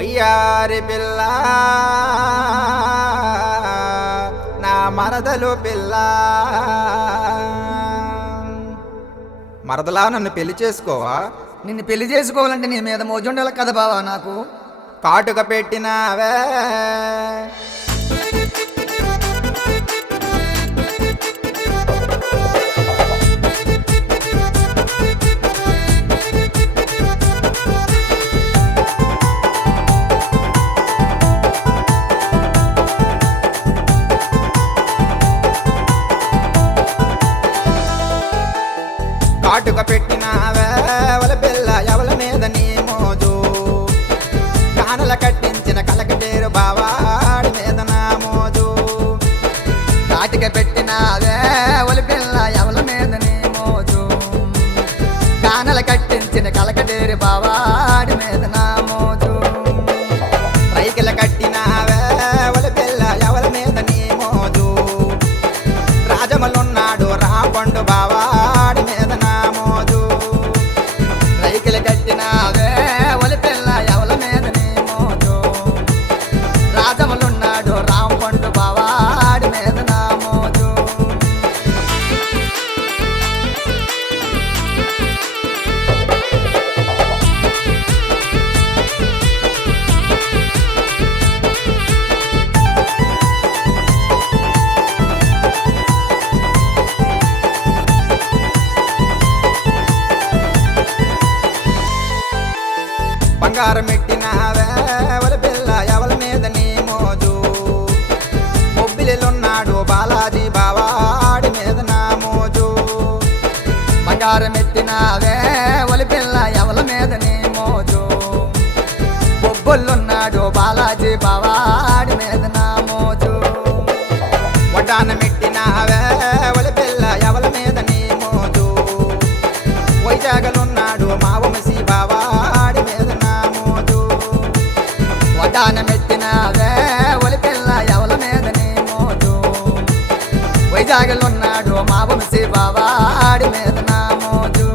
వయ్యారి పిల్ల నా మరదలు పిల్ల. మరదలా నన్ను పెళ్లి చేసుకోవా? నిన్ను పెళ్లి చేసుకోవాలంటే నీ మీద మోజుండాలి కదా బావా. నాకు కాటుక పెట్టినావే కాటుక పెట్టినావే వల పిల్ల ఎవల మీద నీ మోజు. కానల కట్టించిన కలకటేరు బావాడి మీద నా మోజు. కాటిక పెట్టినావే ఒలి పిల్ల ఎవల మీద నీ మోజు. కానల కట్టించిన కలకటేరి బావాడి మీద నా మోజు. రైకిల కట్టినావే వల పిల్ల ఎవల మీద నీ మోజు. రాజమలున్నాడు రాపండు బావాడి మీద నా మోజు. రైకిలు కట్టినావే ఒలి పిల్ల ఎవల మీద నీ మోజు. రాజములున్నాడు రాంపండు బావాడి మీద నా మోజు. బంగారం పెట్టినావే వల పిల్ల ఎవల మీద నీ మోజు. బొబ్బిలిలున్నాడు బాలాజీ బావాడి మీద నా మోజు. బంగారం ఎత్తినావే ఒలి పిల్ల ఎవల మీద నీ మోజు. బొబ్బులున్నాడు బాలాజీ బావాడి మీద నా మోజు. వడ్డానం పెట్టినావే వల పిల్ల ఎవల మీద నీ మోజు. వైజాగలున్నాడు మా వంశీ బావాడి మీద నా మోజు. వడ్డానమెత్తినావే ఒలి పిల్ల ఎవల మీద నీ మోజు. వైజాగులున్నాడు మా వంశీ బావాడి మీద నా మోజు.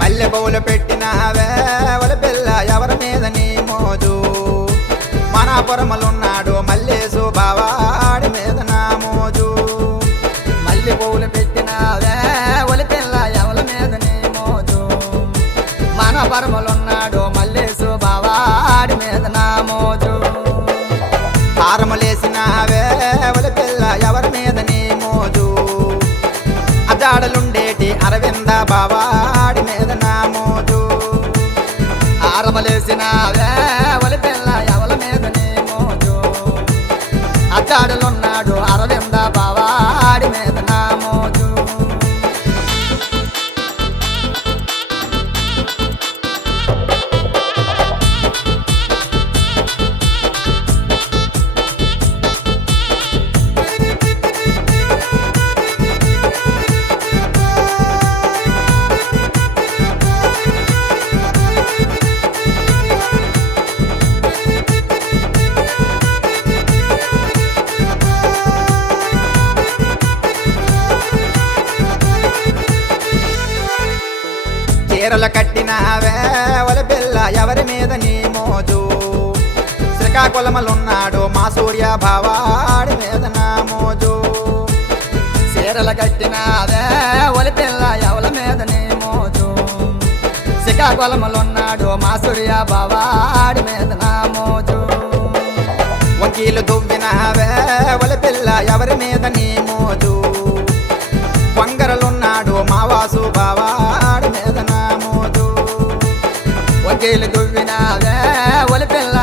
మల్లె బౌలు పెట్టినావే వల పిల్ల ఎవరి మీద నీ మోజు. మనాపురములున్నాడు మల్లేసు బావాడి మీద నా మోజు. మల్లి పువ్వులు పెట్టినావే ఒలి పిల్ల ఎవల మీద నీ మోజు. మన పరములున్నాడు మల్లేసు బావాడి మీద నా మోజు. హారములేసినావే వల పిల్ల ఎవరి మీద నీ మోజు. అజాడలుండేటి అరవింద బావాడి మీద నా మోజు. ఆరమలేసినావే ఒలి పిల్ల ఎవల మీద నీ మోజు. అచ్చాడులున్నాడు అరవింద బావాడి మీద నా మోజు. చీరల కట్టినావే వల పిల్ల ఎవరి మీద నీ మోజు. శ్రీకాకుళములున్నాడు మా సూర్య బావాడి మీద నా మోజు. చీరలు కట్టినావే ఒలి పిల్ల ఎవల మీద నీ మోజు. శ్రీకాకుళములున్నాడు మా సూర్య బావాడి మీద నా మోజు. వంకీలు దువ్వినావే వల పిల్ల ఎవరి మీద నీ మోజు. వంగరలున్నాడు మా వాసు బావాడి మీద నా మోజు. వకీలు దువ్వినావే ఒలి పిల్ల